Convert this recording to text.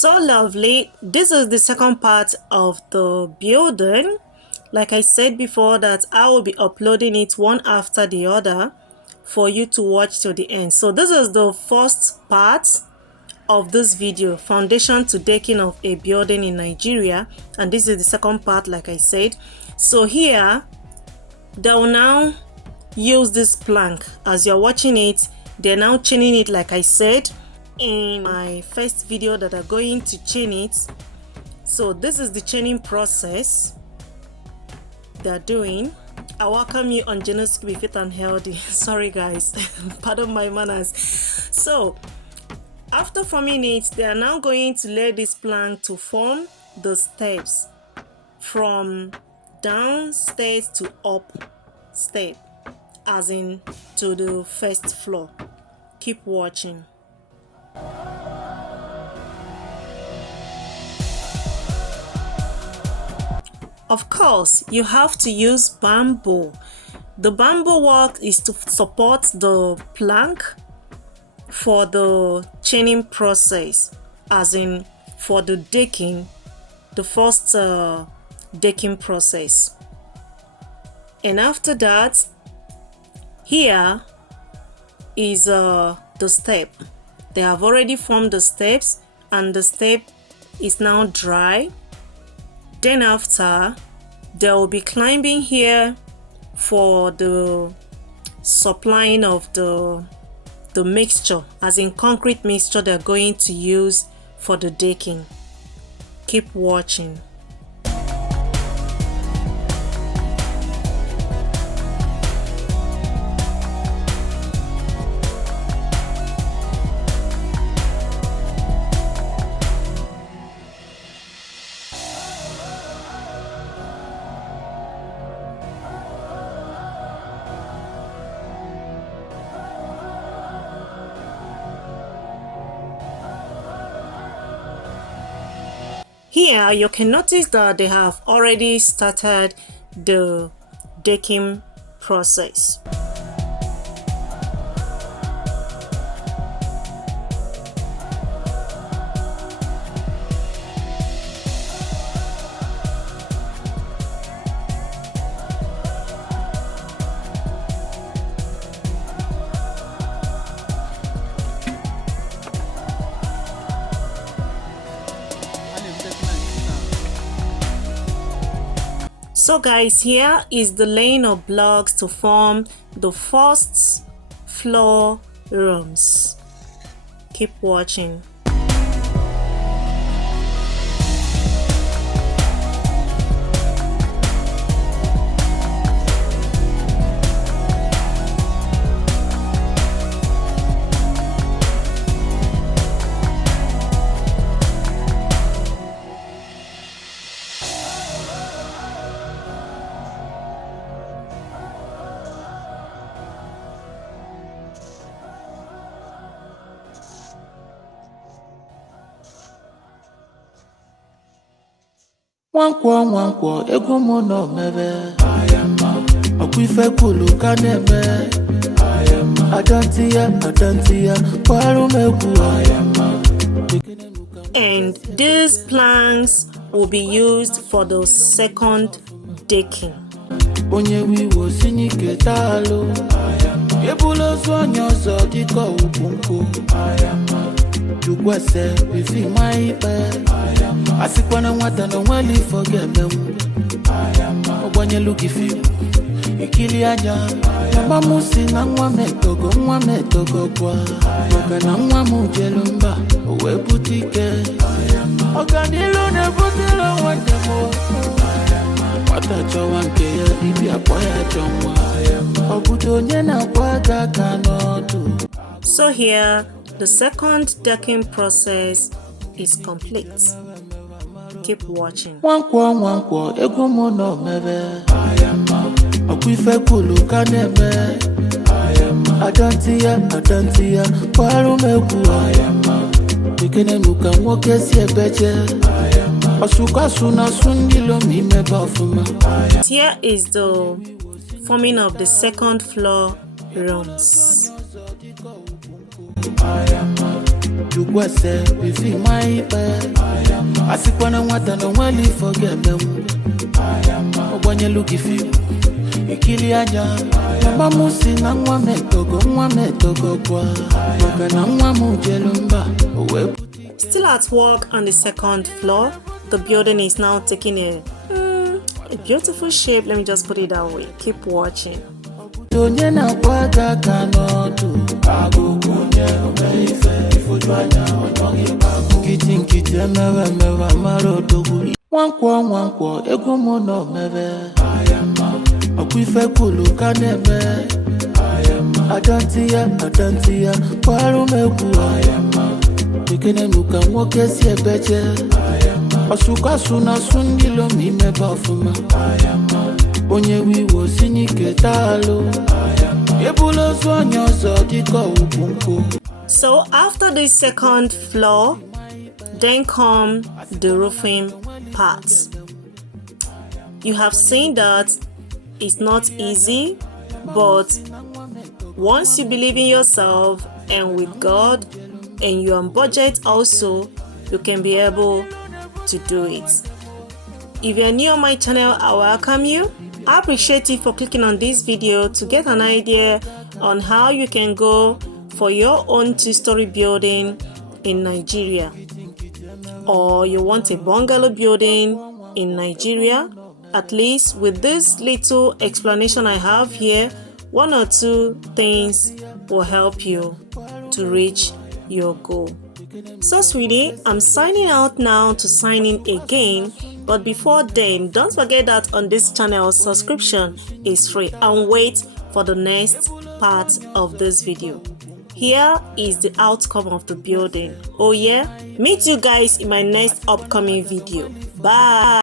So lovely. This is the second part of the building. Like I said before, that I will be uploading it one after the other for you to watch to the end. So this is the first part of this video, foundation to decking of a building in Nigeria, and this is the second part, like I said. So here they will now use this plank. As you're watching it, they're now chaining it, like I said in my first video, that are going to chain it. So this is the chaining process they're doing. I welcome you on Genius Be Fit and Healthy. Sorry guys, pardon my manners. So after forming it, they are now going to lay this plank to form the steps from downstairs to up step, as in to the first floor. Keep watching. Of course, you have to use bamboo. The bamboo work is to support the plank for the chaining process, as in for the decking, the first decking process. And after that, here is the step. They have already formed the steps, and the step is now dry. Then after, they will be climbing here for the supplying of the mixture, as in concrete mixture they're going to use for the decking. Keep watching. Here you can notice that they have already started the decking process. So guys, here is the laying of blocks to form the first floor rooms. Keep watching. Wankwo ego mo no mebe ayama okwife kulu kaneme ayama adantia kwaru meku ayama. And these planks will be used for the second decking. Onye wiwo sinike talo ayama ebulo sonyo so diko upunku ayama jukwese bifi maipe ayama asikwana nwata no nweli forget them ayama ogbanye luki fi ikili aja mama musi na nwa metogo kwa maka na nwa mu jelumba owe butike ayama oganilo ne butilo wandemo ayama watacho wanke ya ibi apoya chomwa ayama obudo nye na kwaga kanotu. So here the second decking process is complete. Keep watching. Wankwo ego mo no mebe ayama okwife kulu kaneme ayama adantia kwaru meku ayama ikene nuka nwoke si ebeje ayama osuka suna sundilo mi meba fuma. Here is the forming of the second floor rooms. Chukwese bifi maipe asikwana nwata no nweli forget them ogbanye luki fi ikili aja mama musi na nwa metogo kwa maka na nwa mu jelumba owe. Still at work on the second floor, the building is now taking a beautiful shape. Let me just put it that way. Keep watching. Wankwo ego mo no mebe akwife kulu kanebe adantia kwaru meku ikene nuka nwoke si ebeje asuka suna sundilo mi meba fuma onye wiwo sinike talo ebulo zonyo zo diko ubunko. So after the second floor, then come the roofing part. You have seen that it's not easy, but once you believe in yourself and with God and you're on budget also, you can be able to do it. If you're new on my channel, I welcome you. I appreciate you for clicking on this video to get an idea on how you can go for your own two-story building in Nigeria, or you want a bungalow building in Nigeria. At least with this little explanation I have here, one or two things will help you to reach your goal. So sweetie, I'm signing out now to sign in again, but before then, don't forget that on this channel subscription is free, and wait for the next part of this video. Here is the outcome of the building. Oh yeah, meet you guys in my next upcoming video. Bye.